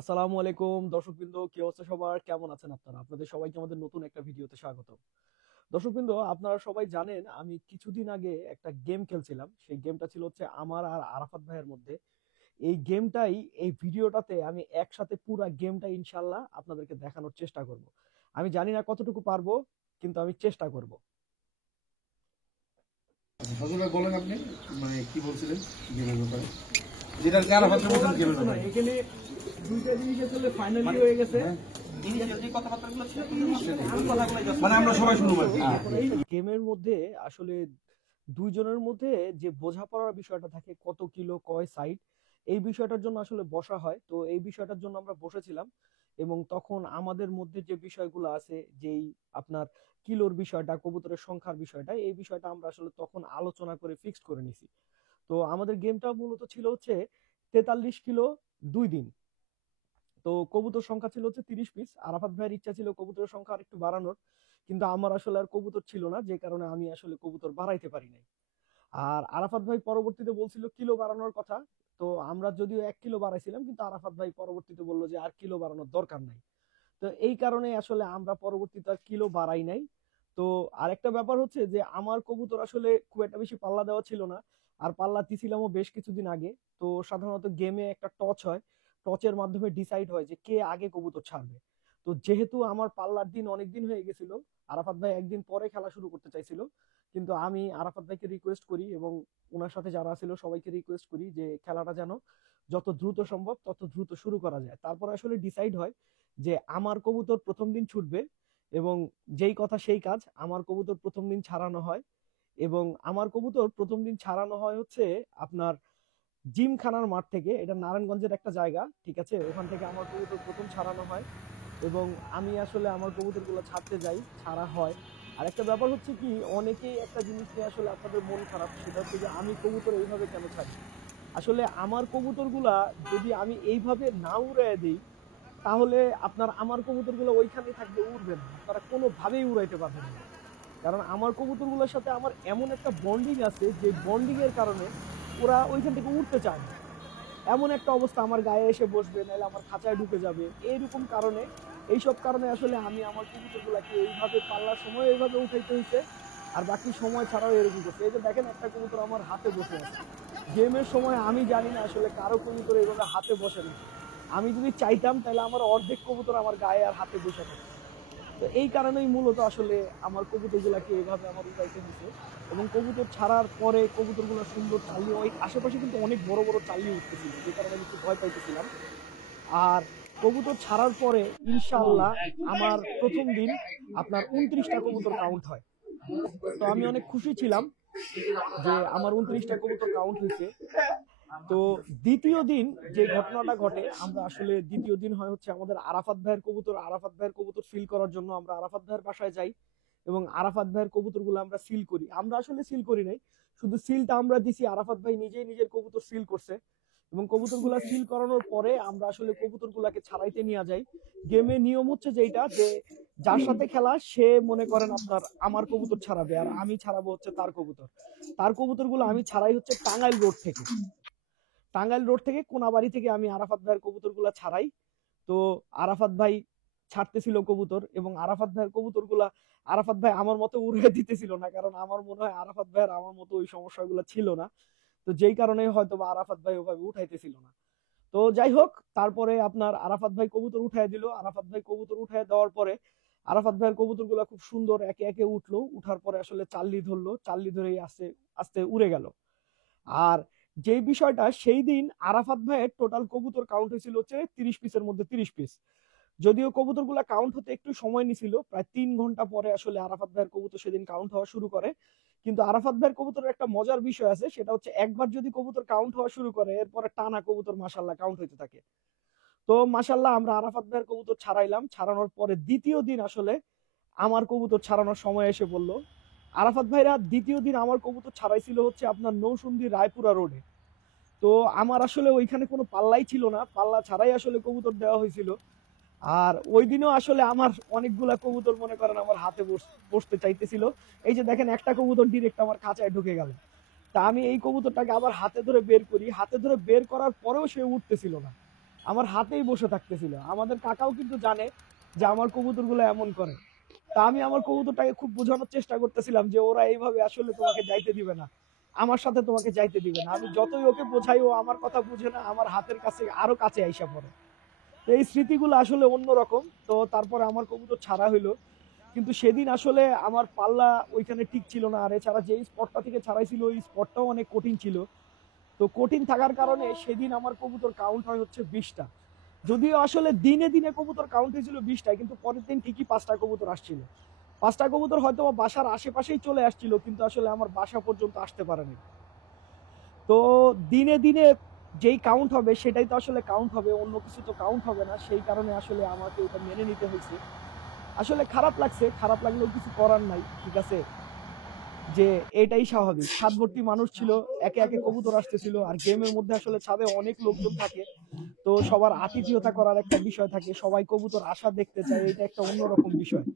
আসসালামু আলাইকুম দর্শকবৃন্দ, কি অবস্থা সবার? কেমন আছেন আপনারা? আপনাদের সবাইকে আমাদের নতুন একটা ভিডিওতে স্বাগত। দর্শকবৃন্দ, আপনারা সবাই জানেন আমি কিছুদিন আগে একটা গেম খেলছিলাম। সেই গেমটা ছিল হচ্ছে আমার আর আরাফাত ভাইয়ের মধ্যে। এই গেমটাই, এই ভিডিওটাতে আমি একসাথে পুরা গেমটা ইনশাল্লাহ আপনাদেরকে দেখানোর চেষ্টা করব। আমি জানি না কতটুকু পারবো, কিন্তু আমি চেষ্টা করব। আসলে বলেন আপনি মানে কি বলছিলেন গেমের ব্যাপারে, যেটা কার হাতে বলছেন গেমের ব্যাপারে। এখানে দুইটা জিনিস আসলে ফাইনালি হয়ে গেছে। মানে আমরা সবাই শুনবো আর কি। এই গেমের মধ্যে আসলে দুইজনের মধ্যে যে বোঝাপড়ার বিষয়টা থাকে, কত কিলো কয় সাইড, এই বিষয়টার জন্য আসলে বসা হয়। তো এই বিষয়টার জন্য আমরা বসেছিলাম, এবং তখন আমাদের মধ্যে যে বিষয়গুলো আছে, যেই আপনার কিলোর বিষয়টা, কবুতরের সংখ্যার বিষয়টা, এই বিষয়টা আমরা আসলে তখন আলোচনা করে ফিক্সড করে নিছি। তো আমাদের গেমটা মূলত ছিল হচ্ছে 43 কিলো 2 দিন। তো কবুতর সংখ্যা ছিল হচ্ছে 30 পিস। আরাফাত ভাইয়ের ইচ্ছা ছিল কবুতরের সংখ্যা আর একটু বাড়ানোর, কিন্তু আমার আসলে আর কবুতর ছিল না, যে কারণে আমি আসলে কবুতর বাড়াইতে পারি নাই। আর আরাফাত ভাই পরবর্তীতে বলছিল কিলো বাড়ানোর কথা। তো আমরা যদিও 1 কিলো বাড়াইছিলাম, কিন্তু আরাফাত ভাই পরবর্তীতে বললো যে আর কিলো বাড়ানোর দরকার নাই। তো এই কারণে আসলে আমরা পরবর্তীতে আর কিলো বাড়াই নাই। তো আরেকটা ব্যাপার হচ্ছে যে আমার কবুতর আসলে খুব একটা বেশি পাল্লা দেওয়া ছিল না, আর পাল্লা দিছিলামও বেশ কিছুদিন আগে। তো সাধারণত গেমে একটা টচ হয়, টচের মাধ্যমে ডিসাইড হয় যে কে আগে কবুতর ছাড়বে। তো যেহেতু আমার পাল্লার দিন অনেক দিন হয়ে গেছিল, আরাফাত ভাই একদিন পরে খেলা শুরু করতে চাইছিল, কিন্তু আমি আরাফাত ভাইকে রিকোয়েস্ট করি এবং ওনার সাথে যারা ছিল সবাইকে রিকোয়েস্ট করি যে খেলাটা যেন যত দ্রুত সম্ভব তত দ্রুত শুরু করা যায়। তারপর আসলে ডিসাইড হয় যে আমার কবুতর প্রথম দিন ছুটবে, এবং যেই কথা সেই কাজ, আমার কবুতর প্রথম দিন ছাড়ানো হয়। এবং আমার কবুতর প্রথম দিন ছাড়ানো হয় হচ্ছে আপনার জিমখানার মাঠ থেকে। এটা নারায়ণগঞ্জের একটা জায়গা, ঠিক আছে? ওখান থেকে আমার কবুতর প্রথম ছাড়ানো হয়, এবং আমি আসলে আমার কবুতরগুলো ছাড়তে যাই, ছাড়া হয়। আর একটা ব্যাপার হচ্ছে কি, অনেকেই একটা জিনিস নিয়ে আসলে আপনাদের মন খারাপ, সেটা হচ্ছে যে আমি কবুতর এইভাবে কেন ছাড়ি। আসলে আমার কবুতরগুলা যদি আমি এইভাবে না উড়াইয়া দিই, তাহলে আপনার আমার কবুতরগুলো ওইখানেই থাকবে, উড়বে না, আপনারা কোনোভাবেই উড়াইতে পারবেন না। কারণ আমার কবুতরগুলোর সাথে আমার এমন একটা বন্ডিং আছে, যে বন্ডিং এর কারণে ওরা ওইখান থেকে উঠতে চায় না। এমন একটা অবস্থা, আমার গায়ে এসে বসবে, নাহলে আমার খাঁচায় ঢুকে যাবে, এইরকম কারণে, এইসব কারণে আসলে আমি আমার কবুতরগুলাকে এইভাবে পাল্লার সময় এইভাবে উঠাইতে হয়েছে। আর বাকি সময় ছাড়াও এরকম করছে। এই যে দেখেন, একটা কবুতর আমার হাতে বসে আছে। গেমের সময় আমি জানি না আসলে কারো কবুতর এইভাবে হাতে বসে না। আমি যদি চাইতাম তাহলে আমার অর্ধেক কবুতর আমার গায়ে আর হাতে বসে থাকে। তো এই কারণেই মূলত আসলে আমার কবুতরগুলাকে এভাবে আমার উঠাইতে হয়েছে। এবং কবুতর ছাড়ার পরে কবুতরগুলো সুন্দর চালিয়ে, ওই আশেপাশে কিন্তু অনেক বড় বড় চালিয়ে উঠতেছিল, যে কারণে আমি একটু ভয় পাইতেছিলাম। আর কবুতর ছাড়ার পরে ইনশাআল্লাহ আমার প্রথম দিন আপনার 29টা কবুতর কাউন্ট হয়। তো আমি অনেক খুশি ছিলাম যে আমার 29টা কবুতর কাউন্ট হয়েছে। তো দ্বিতীয় দিন যে ঘটনাটা ঘটে, আমরা আসলে দ্বিতীয় দিন হয় হচ্ছে আমাদের আরাফাত ভাইয়ের কবুতর সিল করার জন্য আমরা আরাফাত ভাইয়ের বাসায় যাই, এবং আরাফাত ভাইয়ের কবুতর গুলো আমরা সিল করি। আমরা আসলে সিল করি নাই, শুধু সিলটা আমরা দিছি, আরাফাত ভাই নিজেই নিজের কবুতর সিল করছে। এবং কবুতরগুলা সিল করানোর পরে আমরা আসলে কবুতরগুলাকে ছাড়াইতে নিয়ে যাই। গেমে নিয়ম হচ্ছে যেটা, যে যার সাথে খেলা সে মনে করেন আপনার আমার কবুতর ছাড়াবে, আর আমি ছাড়াবো হচ্ছে তার কবুতর। তার কবুতরগুলো আমি ছাড়াই হচ্ছে টাঙ্গাইল রোড থেকে। টাঙ্গাইল রোড থেকে কোনাবাড়ি থেকে আমি আরাফাত ভাইয়ের কবুতরগুলা ছাড়াই। তো আরাফাত ভাই ছাড়তেছিল কবুতর, এবং আরাফাত ভাইয়ের কবুতরগুলা আরাফাত ভাই আমার মতো উড়িয়ে দিতেছিল না, কারণ আমার মনে হয় আরাফাত ভাইয়ের আমার মতো ওই সমস্যাগুলো ছিল না। তো যেই কারণে হয়তো বা আরাফাত ভাই ওভাবে উঠাইতেছিল না। তো যাই হোক, তারপরে আপনার আরাফাত ভাই কবুতর উঠাই দিল। আরাফাত ভাই কবুতর উঠাই দেওয়ার পরে আরাফাত ভাইয়ের কবুতরগুলা খুব সুন্দর একে একে উঠলো। উঠার পরে আসলে চাল্লি ধরলো, চাল্লি ধরেই আস্তে আস্তে উড়ে গেল। আর যে বিষয়টা, সেই দিন আরাফাত ভাইয়ের টোটাল কবুতর কাউন্ট হয়েছিল হচ্ছে 30 পিসের মধ্যে 30 পিস। যদিও কবুতর গুলা কাউন্ট হতে একটু সময় নিছিল, প্রায় 3 ঘন্টা পরে আসলে আরাফাত ভাইয়ের কবুতর সেদিন কাউন্ট হওয়া শুরু করে। কিন্তু আরাফাত ভাইয়ের কবুতরের একটা মজার বিষয় আছে, সেটা হচ্ছে একবার যদি কবুতর কাউন্ট হওয়া শুরু করে, এরপরে টানা কবুতর মাশাল্লাহ কাউন্ট হইতে থাকে। তো মাশাল্লাহ আমরা আরাফাত ভাইয়ের কবুতর ছাড়াইলাম। ছাড়ানোর পরে দ্বিতীয় দিন আসলে আমার কবুতর ছাড়ানোর সময় এসে বলল। আরাফাত ভাইরা দ্বিতীয় দিন আমার কবুতর ছাড়াইছিল হচ্ছে আপনার নৌসুন্দি রায়পুরা রোডে। তো আমার আসলে ওইখানে কোনো পাল্লাই ছিল না, পাল্লা ছাড়াই আসলে কবুতর দেওয়া হয়েছিল। আর ওই দিনও আসলে আমার অনেকগুলা কবুতর মনে করেন আমার হাতে বসতে চাইতেছিল। এই যে দেখেন, একটা কবুতর ডিরেক্ট আমার খাঁচায় ঢুকে গেল। তা আমি এই কবুতরটাকে আবার হাতে ধরে বের করি, হাতে ধরে বের করার পরেও সে উঠতেছিল না। আমার হাতেই বসে থাকতেছিল। আমাদের কাকাও কিন্তু জানে যে আমার কবুতরগুলো এমন করে। তা আমি আমার কবুতরটাকে খুব বোঝানোর চেষ্টা করতেছিলাম যে ওরা এইভাবে আসলে তোমাকে যাইতে দিবে না, আমার সাথে তোমাকে যাইতে দিবে না। আমি যতই ওকে বোঝাই ও আমার কথা বুঝে না, আমার হাতের কাছে আরো কাছে আইসা পড়ে। তো এই স্মৃতিগুলো আসলে অন্যরকম। তো তারপরে আমার কবুতর ছাড়া হইলো, কিন্তু সেদিন আসলে আমার পাল্লা ওইখানে ঠিক ছিল না। আর এছাড়া যেই স্পটটা থেকে ছাড়াইছিল ওই স্পটটাও অনেক কঠিন ছিল। তো কঠিন থাকার কারণে সেদিন আমার কবুতর কাউন্ট হয় হচ্ছে 20টা। যদিও আসলে দিনে দিনে কবুতর কাউন্ট হয়েছিল 20টা, কিন্তু পরের দিন ঠিকই 5টা কবুতর আসছিল। 5টা কবুতর হয়তো বাসার আশেপাশেই চলে আসছিল, কিন্তু আসলে আমার বাসা পর্যন্ত আসতে পারেনি। তো দিনে দিনে যেই কাউন্ট হবে সেটাই তো আসলে কাউন্ট হবে, অন্য কিছু তো কাউন্ট হবে না। সেই কারণে আসলে আমাকে ওটা মেনে নিতে হয়েছে। আসলে খারাপ লাগছে, খারাপ লাগলেও কিছু করার নাই, ঠিক আছে। যে এটাই স্বাভাবিক, ছাদ ভর্তি মানুষ ছিল, একে একে কবুতর আসতেছিল। আর গেমের মধ্যে আসলে ছাদে অনেক লোকজন থাকে, তো সবার আতিথেয়তা করার একটা বিষয় থাকে, সবাই কবুতর আসা দেখতে চায়, এটা একটা অন্যরকম বিষয়।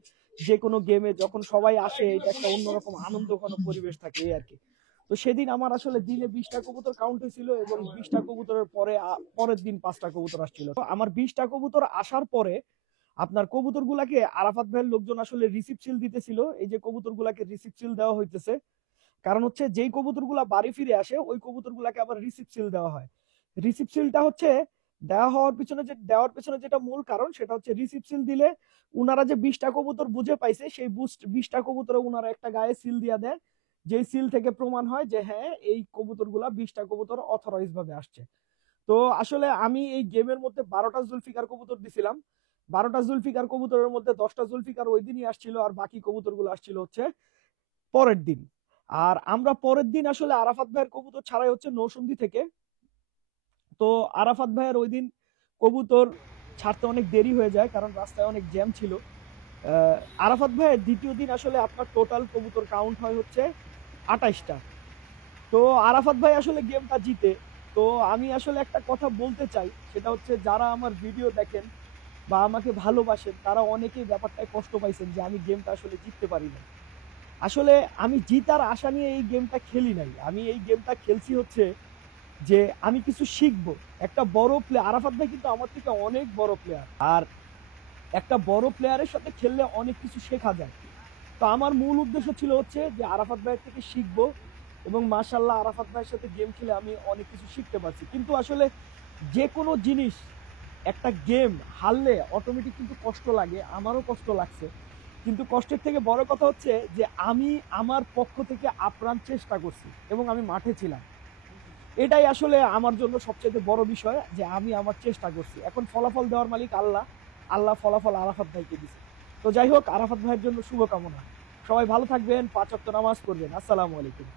যে কোনো গেমে যখন সবাই আসে এটা একটা অন্যরকম আনন্দ ঘন পরিবেশ থাকে, এই আর কি। তো সেদিন আমার আসলে দিনে 20টা কবুতর কাউন্ট হয়েছিল, এবং 20টা কবুতরের পরে পরের দিন 5টা কবুতর আসছিল। তো আমার 20টা কবুতর আসার পরে আপনার কবুতর গুলাকে আরাফাত ভাইয়ের লোকজন আসলে রিসিভ সিল দিতেছিল। এই যে কবুতর গুলাকে রিসিভ সিল দেওয়া হইতেছে, কারণ হচ্ছে যেই কবুতর গুলা বাড়ি ফিরে আসে ওই কবুতর গুলাকে আবার রিসিভ সিল দেওয়া হয়। রিসিভ সিলটা হচ্ছে দেওয়ার পেছনে যেটা মূল কারণ, সেটা হচ্ছে রিসিভ সিল দিলে উনারা যে 20টা কবুতর বুঝে পাইছে, সেই 20টা কবুতরে উনারা একটা গায়ে সিল দিয়া দেয়, যেই সিল থেকে প্রমাণ হয় যে হ্যাঁ এই কবুতর গুলা 20টা কবুতর অথরাইজ ভাবে আসছে। তো আসলে আমি এই গেমের মধ্যে 12টা জুলফিকার কবুতর দিছিলাম। 12টা জুলফিকার কবুতরের মধ্যে 10টা জুলফিকার ওই দিনই আসছিল, আর বাকি কবুতরগুলো আসছিল হচ্ছে পরের দিন। আর আমরা পরের দিন আসলে আরাফাত ভাইয়ের কবুতর ছাড়াই হচ্ছে নৌসন্দি থেকে। তো আরাফাত ভাইয়ের ওই দিন কবুতর ছাড়তে অনেক দেরি হয়ে যায়, কারণ রাস্তায় অনেক জ্যাম ছিল। আরাফাত ভাইয়ের দ্বিতীয় দিন আসলে আপনার টোটাল কবুতর কাউন্ট হয় হচ্ছে 28টা। তো আরাফাত ভাই আসলে গেমটা জিতে। তো আমি আসলে একটা কথা বলতে চাই, সেটা হচ্ছে যারা আমার ভিডিও দেখেন বা আমাকে ভালোবাসেন তারা অনেকেই ব্যাপারটায় কষ্ট পাইছেন যে আমি গেমটা আসলে জিততে পারি না। আসলে আমি জিতার আশা নিয়ে এই গেমটা খেলি নাই, আমি এই গেমটা খেলছি হচ্ছে যে আমি কিছু শিখবো। একটা বড় প্লেয়ার আরাফাত ভাই কিন্তু আমার থেকে অনেক বড় প্লেয়ার, আর একটা বড় প্লেয়ারের সাথে খেললে অনেক কিছু শেখা যায়। তো আমার মূল উদ্দেশ্য ছিল হচ্ছে যে আরাফাত ভাইয়ের থেকে শিখবো, এবং মাশাল্লাহ আরাফাত ভাইয়ের সাথে গেম খেলে আমি অনেক কিছু শিখতে পারছি। কিন্তু আসলে যে কোনো জিনিস, একটা গেম হারলে অটোমেটিক কিন্তু কষ্ট লাগে, আমারও কষ্ট লাগছে। কিন্তু কষ্টের থেকে বড় কথা হচ্ছে যে আমি আমার পক্ষ থেকে আপ্রাণ চেষ্টা করছি এবং আমি মাঠে ছিলাম। এটাই আসলে আমার জন্য সবচেয়ে বড় বিষয়, যে আমি আমার চেষ্টা করছি। এখন ফলাফল দেওয়ার মালিক আল্লাহ। আল্লাহ ফলাফল আরাফাত ভাইকে দিছে। তো যাই হোক, আরাফাত ভাইয়ের জন্য শুভকামনা। সবাই ভালো থাকবেন, 5 ওয়াক্ত নামাজ পড়বেন। আসসালামু আলাইকুম।